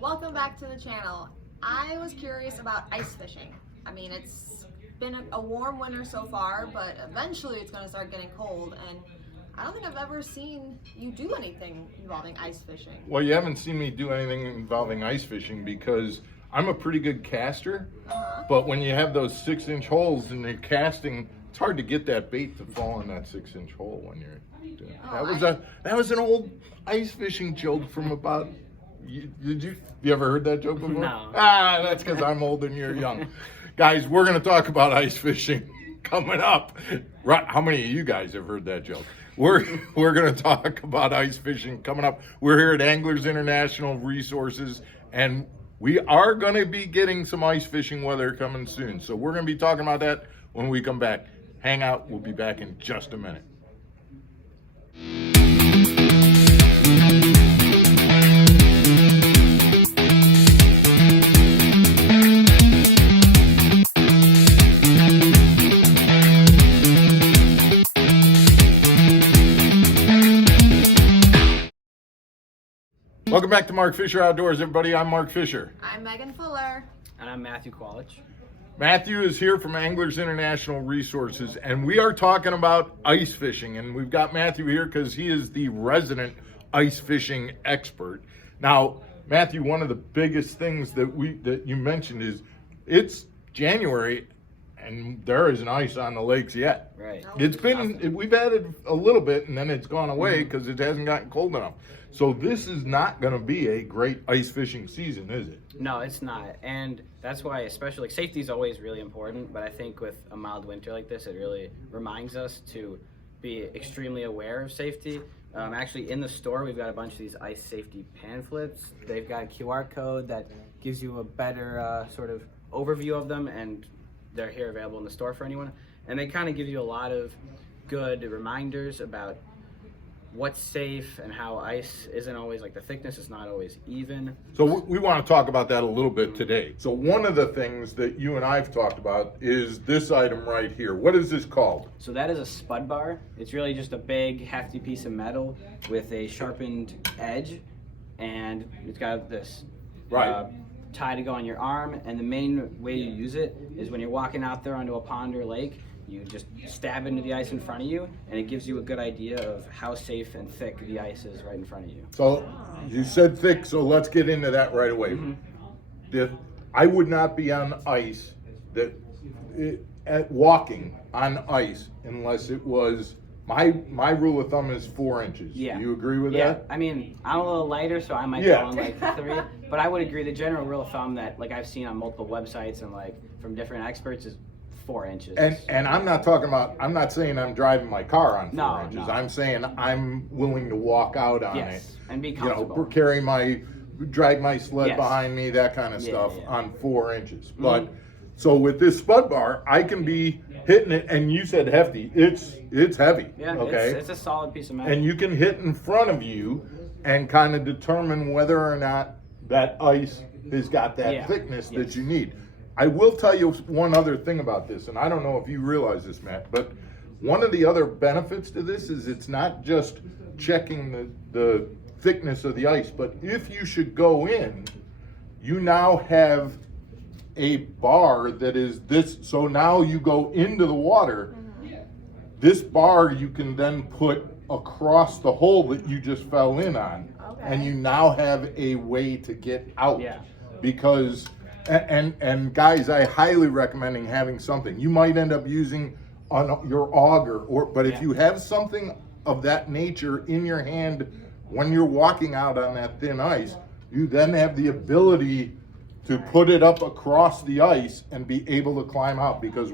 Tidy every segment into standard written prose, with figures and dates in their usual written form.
Welcome back to the channel. I was curious about ice fishing. I mean, it's been a warm winter so far, but eventually it's going to start getting cold, and I don't think I've ever seen you do anything involving ice fishing. Well, you haven't seen me do anything involving ice fishing because I'm a pretty good caster, but when you have those 6-inch holes and you're casting, it's hard to get that bait to fall in that 6-inch hole when you're doing it. That was an old ice fishing joke from about. You ever heard that joke before? No. That's because I'm old and you're young. Guys, we're going to talk about ice fishing coming up. Right? How many of you guys have heard that joke? We're going to talk about ice fishing coming up. We're here at Anglers International Resources, and we are going to be getting some ice fishing weather coming soon. So we're going to be talking about that when we come back. Hang out. We'll be back in just a minute. Welcome back to Mark Fisher Outdoors, everybody. I'm Mark Fisher. I'm Megan Fuller. And I'm Matthew Qualich. Matthew is here from Anglers International Resources, and we are talking about ice fishing. And we've got Matthew here because he is the resident ice fishing expert. Now, Matthew, one of the biggest things that you mentioned is it's January and there isn't ice on the lakes yet. Right. We've added a little bit and then it's gone away because it hasn't gotten cold enough. So this is not going to be a great ice fishing season, is it? No, it's not. And that's why, especially, safety is always really important. But I think with a mild winter like this, it really reminds us to be extremely aware of safety. Actually, in the store, we've got a bunch of these ice safety pamphlets. They've got a QR code that gives you a better sort of overview of them, and they're here available in the store for anyone. And they kind of give you a lot of good reminders about what's safe and how ice isn't always, like, the thickness is not always even. So we want to talk about that a little bit today. So one of the things that you and I've talked about is this item right here. What is this called? So that is a Spud Bar. It's really just a big, hefty piece of metal with a sharpened edge, and it's got this tie to go on your arm. And the main way you use it is when you're walking out there onto a pond or lake, you just stab into the ice in front of you, and it gives you a good idea of how safe and thick the ice is right in front of you. So you said thick, so let's get into that right away. I would not be on ice walking on ice unless it was my rule of thumb is 4 inches. Yeah. Do you agree with Yeah. that? I mean, I'm a little lighter, so I might go on like 3, but I would agree the general rule of thumb that, like, I've seen on multiple websites and like from different experts is 4 inches. And I'm not saying I'm driving my car on 4 inches. No. I'm saying I'm willing to walk out on it. And be comfortable. Drag my sled behind me, that kind of stuff on 4 inches. But so with this Spud Bar, I can be hitting it, and you said hefty. It's heavy. Yeah, okay. It's a solid piece of metal. And you can hit in front of you and kind of determine whether or not that ice has got that thickness that you need. I will tell you one other thing about this, and I don't know if you realize this, Matt, but one of the other benefits to this is it's not just checking the thickness of the ice, but if you should go in, you now have a bar that is this, so now you go into the water, this bar you can then put across the hole that you just fell in on, and you now have a way to get out. Because and guys, I highly recommend having something. You might end up using on your auger, but if you have something of that nature in your hand when you're walking out on that thin ice, you then have the ability to put it up across the ice and be able to climb out. Because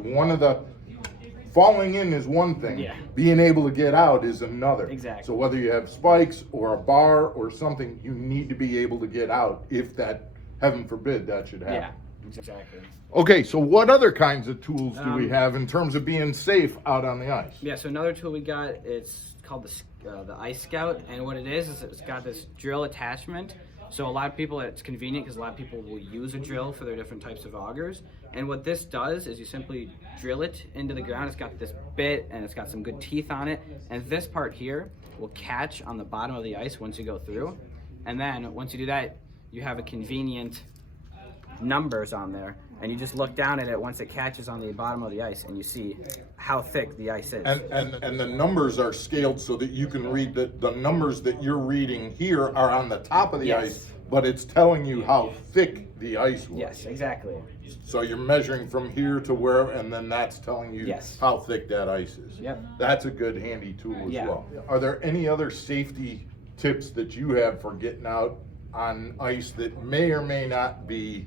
falling in is one thing, being able to get out is another. Exactly. So whether you have spikes or a bar or something, you need to be able to get out if that, heaven forbid, that should happen. Yeah, exactly. Okay, so what other kinds of tools do we have in terms of being safe out on the ice? Yeah, so another tool we got, it's called the Ice Scout, and what it is it's got this drill attachment. So a lot of people, it's convenient because a lot of people will use a drill for their different types of augers. And what this does is you simply drill it into the ground. It's got this bit and it's got some good teeth on it. And this part here will catch on the bottom of the ice once you go through. And then once you do that, you have a convenient numbers on there, and you just look down at it once it catches on the bottom of the ice, and you see how thick the ice is. And the numbers are scaled so that you can read the numbers that you're reading here are on the top of the Yes. ice, but it's telling you how thick the ice was. Yes, exactly. So you're measuring from here to where, and then that's telling you Yes. how thick that ice is. Yep. That's a good handy tool as Yeah. well. Are there any other safety tips that you have for getting out on ice that may or may not be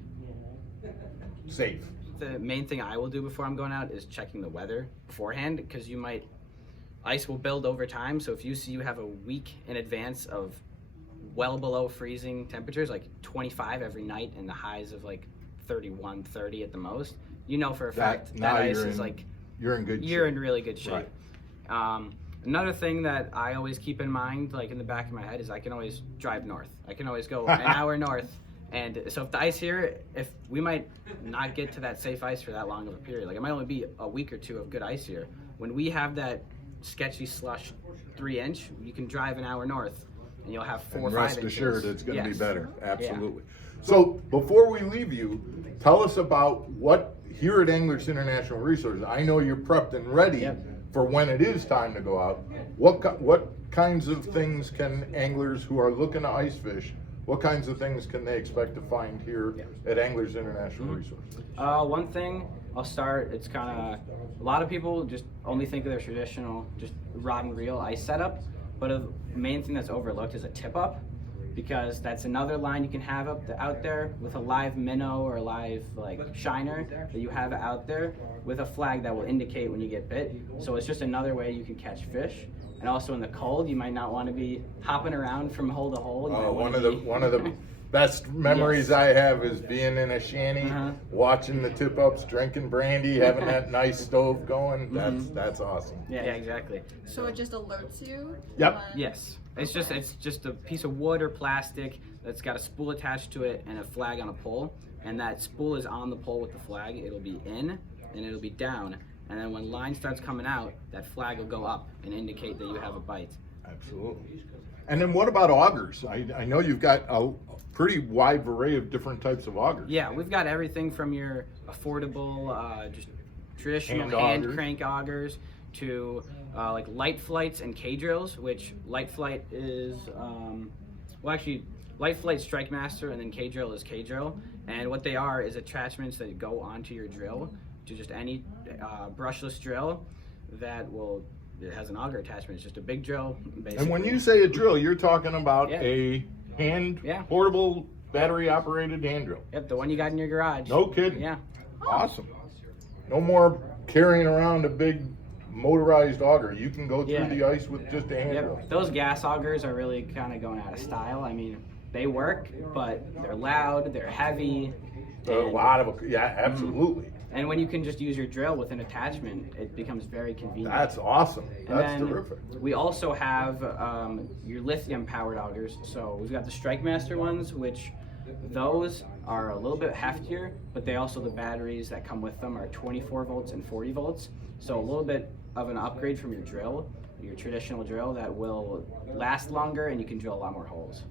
safe? The main thing I will do before I'm going out is checking the weather beforehand, because ice will build over time. So if you see you have a week in advance of well below freezing temperatures, like 25 every night and the highs of like 31, 30 at the most, you know for a fact that ice is like, you're in good you're shape. in really good shape. Right. Another thing that I always keep in mind, like in the back of my head, is I can always drive north. I can always go an hour north. And so if the ice here, if we might not get to that safe ice for that long of a period, like it might only be a week or two of good ice here. When we have that sketchy slush 3-inch, you can drive an hour north and you'll have 4 or And 5 rest inches. assured it's going to be Yes. better. Absolutely. So before we leave you, tell us about what here at Anglers International Resources. I know you're prepped and ready Yep. for when it is time to go out. What kinds of things can anglers who are looking to ice fish, what kinds of things can they expect to find here at Anglers International Resources? One thing I'll start, it's kind of, a lot of people just only think of their traditional, just rod and reel ice setup, but a main thing that's overlooked is a tip up, because that's another line you can have out there with a live minnow or a live like shiner that you have out there with a flag that will indicate when you get bit. So it's just another way you can catch fish. And also in the cold, you might not want to be hopping around from hole to hole. You might One wanna of the best memories Yes. I have is being in a shanty, watching the tip ups, drinking brandy, having that nice stove going. That's awesome. Yeah, exactly. So it just alerts you? Yep. when- Yes, it's just a piece of wood or plastic that's got a spool attached to it and a flag on a pole, and that spool is on the pole with the flag. It'll be in and it'll be down, and then when line starts coming out, that flag will go up and indicate that you have a bite. Absolutely. And then what about augers? I know you've got a pretty wide array of different types of augers. Yeah, we've got everything from your affordable, just traditional Hand hand augers. crank augers to like light flights and K drills, which light flight is, light flight Strike Master and then K drill is K drill. And what they are is attachments that go onto your drill, to just any brushless drill it has an auger attachment. It's just a big drill, basically. And when you say a drill, you're talking about Yeah. a portable battery operated hand drill. Yep, the one you got in your garage. No kidding. Yeah. Awesome. No more carrying around a big motorized auger. You can go through Yeah. the ice with just a hand drill. Yep. Those gas augers are really kind of going out of style. I mean, they work, but they're loud, they're heavy. A lot of, absolutely. And when you can just use your drill with an attachment, it becomes very convenient. That's awesome. And That's then terrific. we also have your lithium-powered augers. So we've got the Strike Master ones, which those are a little bit heftier, but the batteries that come with them are 24 volts and 40 volts. So a little bit of an upgrade from your drill, your traditional drill, that will last longer and you can drill a lot more holes.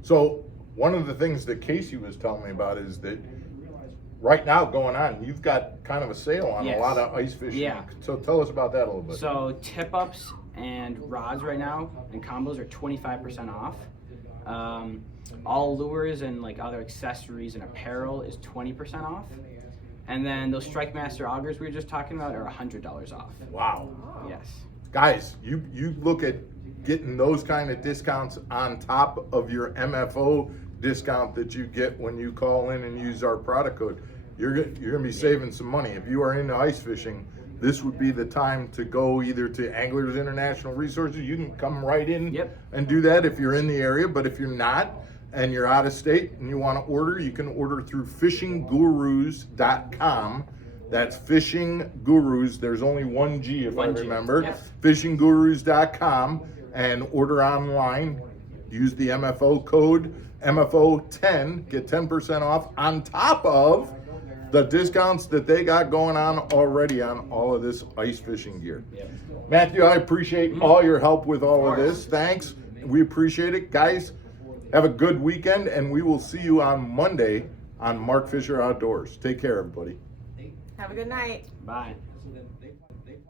So one of the things that Casey was telling me about is that right now going on, you've got kind of a sale on Yes. a lot of ice fishing. Yeah. So tell us about that a little bit. So tip-ups and rods right now and combos are 25% off. All lures and like other accessories and apparel is 20% off. And then those Strike Master augers we were just talking about are $100 off. Wow. Yes. Guys, you look at getting those kind of discounts on top of your MFO discount that you get when you call in and use our product code. You're gonna be saving some money. If you are into ice fishing, this would be the time to go either to Anglers International Resources. You can come right in Yep. and do that if you're in the area, but if you're not and you're out of state and you want to order, you can order through fishinggurus.com. That's Fishing Gurus. There's only one G if I One G. remember. Yep. Fishinggurus.com and order online. Use the MFO code MFO10, get 10% off on top of the discounts that they got going on already on all of this ice fishing gear. Yep. Matthew, I appreciate all your help with all of course. this. Thanks. We appreciate it. Guys, Have a good weekend, and we will see you on Monday on Mark Fisher Outdoors. Take care, everybody. Have a good night. Bye.